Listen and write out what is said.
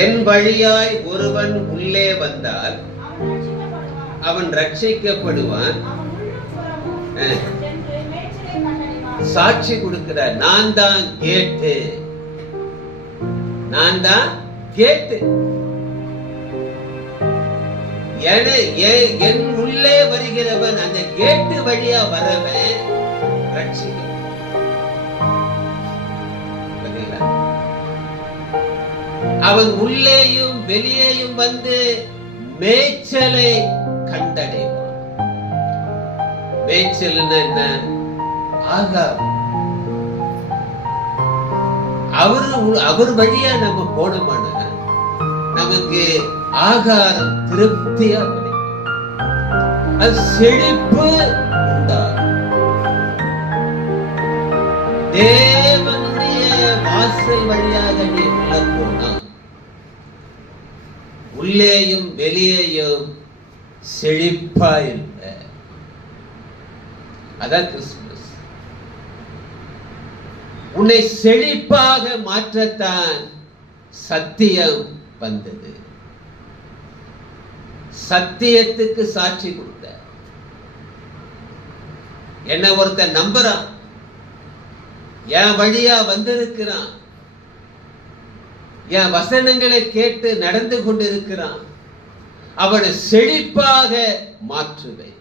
என் வழியாய் ஒருவன் உள்ளே வந்தால் அவன் ரட்சிக்கப்படுவான். சாட்சி கொடுக்கிறார், நான் தான் கேட்டு, நான் தான் கேட்டு. என் உள்ளே வருகிறவன், அந்த கேட்டு வழியா வரவன் ரட்சிக்க. அவன் உள்ளேயும் வெளியேயும் வந்து மேய்ச்சலை கண்டடைவான். மேய்ச்சல் என்ன? ஆகாரம். அவர் வழியா நம்ம போனோமான நமக்கு ஆகாரம் திருப்தியா கிடைக்கும். அது செழிப்பு உண்டாகும். தேவனுடைய வாசல் வழியாக நீ உள்ள போனா உள்ளேயும் வெளியேயும் செழிப்பா இருப்ப. அதான் கிறிஸ்துமஸ். உன்னை செழிப்பாக மாற்றத்தான் சத்தியம் வந்தது. சத்தியத்துக்கு சாட்சி கொடுத்த என்ன ஒருத்தன் நம்புறான், என் வழியா வந்திருக்கிறான், என் வசனங்களை கேட்டு நடந்து கொண்டிருக்கிறான், அவனை செழிப்பாக மாற்றுவேன்.